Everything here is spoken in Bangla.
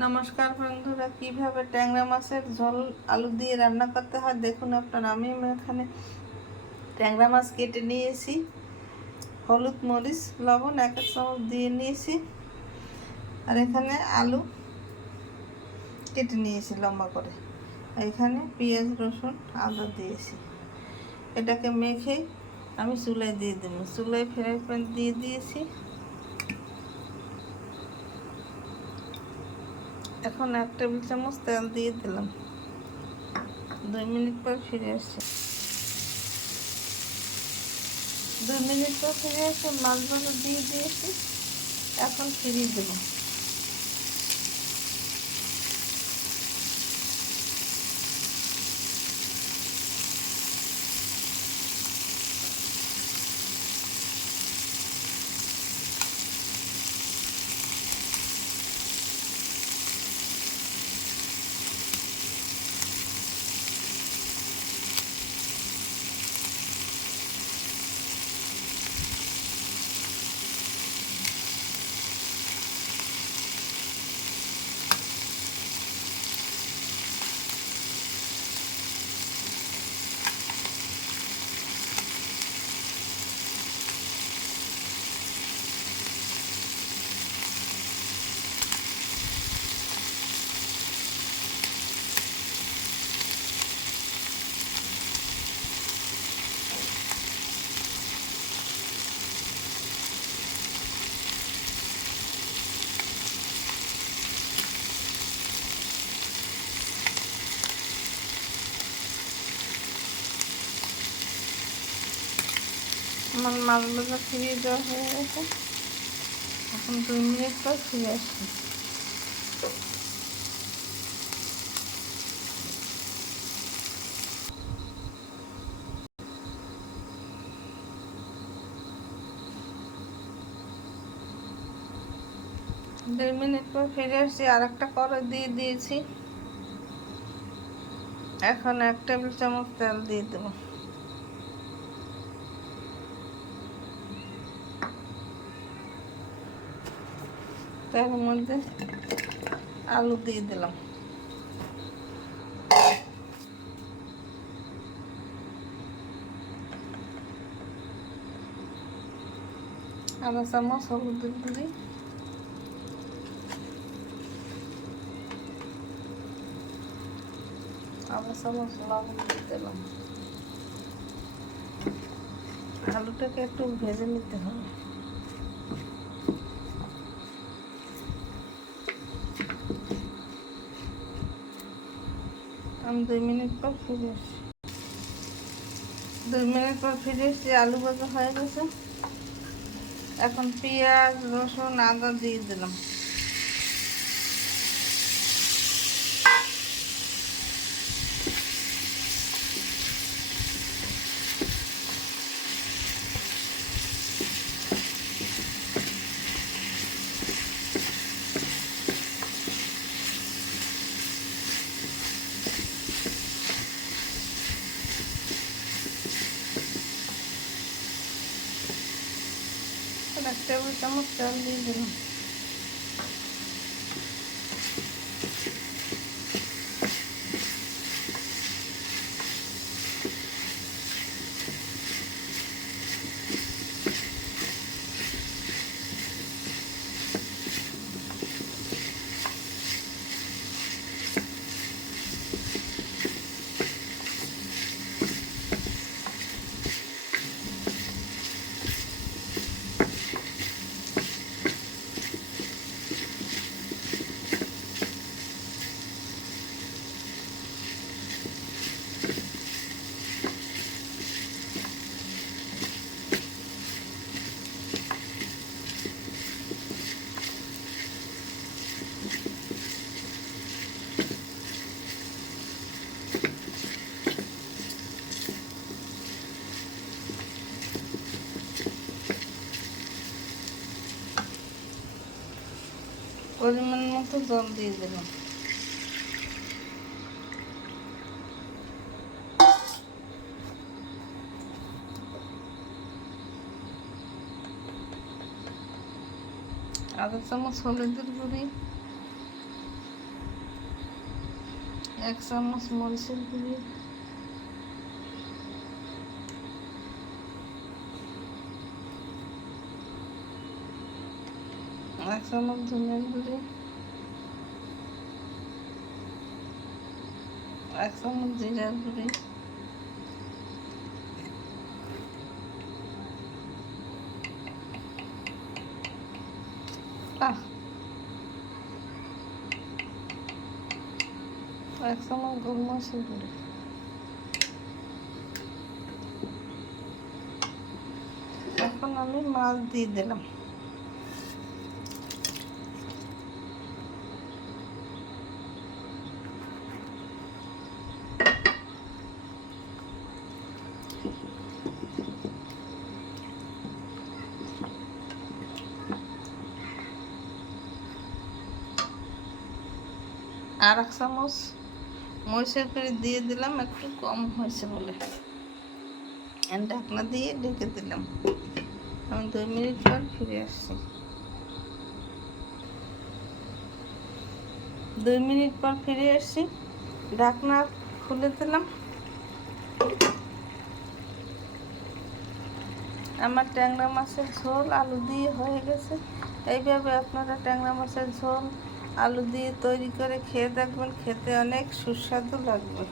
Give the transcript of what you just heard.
নমস্কার বন্ধুরা, কিভাবে ট্যাংরা মাছের ঝোল আলু দিয়ে রান্না করতে হয় দেখুন আপনারা। আমি এখানে ট্যাংরা মাছ কেটে নিয়েছি, হলুদ মরিচ লবণ 1 চামচ দিয়ে নিয়েছি, আর এখানে আলু কেটে নিয়েছি লম্বা করে। এখানে পেঁয়াজ রসুন আদা দিয়েছি। এটাকে মেখে আমি চুলায় দিয়ে দেবো। চুলায় ফ্রাই প্যান দিয়ে দিয়েছি। এখন 1 টেবিল চামচ তেল দিয়ে দিলাম। 2 মিনিট পর ফিরে আসছি। 2 মিনিট পর ফিরে এসে মাছগুলো দিয়ে দিয়েছি। এখন ফিরিয়ে দেবো। আমার মাছ ভাজা ফিরিয়ে দেওয়া হয়ে গেছে। এখন 2 মিনিট পর ফিরে আসছি। দেড় মিনিট পর ফিরে আসছি। আর একটা কড়াই দিয়ে দিয়েছি। এখন 1 টেবিল চামচ তেল দিয়ে দেবো। তেলের মধ্যে আলু দিয়ে দিলাম। আধা চামচ হলুদের গুঁড়ি, আধা চামচ লবণ দিয়ে দিলাম। আলুটাকে একটু ভেজে নিতে হবে। আমি 2 মিনিট পর ফিরে আসছি। 2 মিনিট পর ফিরে এসেছি। আলু ভাজা হয়ে গেছে। এখন পেঁয়াজ রসুন আদা দিয়ে দিলাম। এখন 1 টেবিল চামচ তেল দিয়ে দিলাম। পরিমাণ মতো জল দিয়ে দিলাম। আধা চামচ হলুদের গুঁড়ি, 1 চামচ মরিচের গুঁড়ি, 1 চামচ ধনিয়ার গুঁড়ি, 1 চামচ জিরার গুঁড়ি, 1 চামচ গোলমরিচের গুঁড়ি। এখন আমি মাছ দিয়ে দিলাম। আর 1 চামচ মরিচের গুঁড়ি দিয়ে দিলাম, একটু কম হয়েছে বলে ঢাকনা দিয়ে ঢেকে দিলাম। আমি 2 মিনিট পর ফিরে আসছি। 2 মিনিট পর ফিরে আসছি, ঢাকনা খুলে দিলাম। আমার ট্যাংরা মাছের ঝোল আলু দিয়ে হয়ে গেছে। এইভাবে আপনারা ট্যাংরা মাছের ঝোল আলু দিয়ে তৈরি করে খেয়ে দেখবেন, খেতে অনেক সুস্বাদু লাগবে।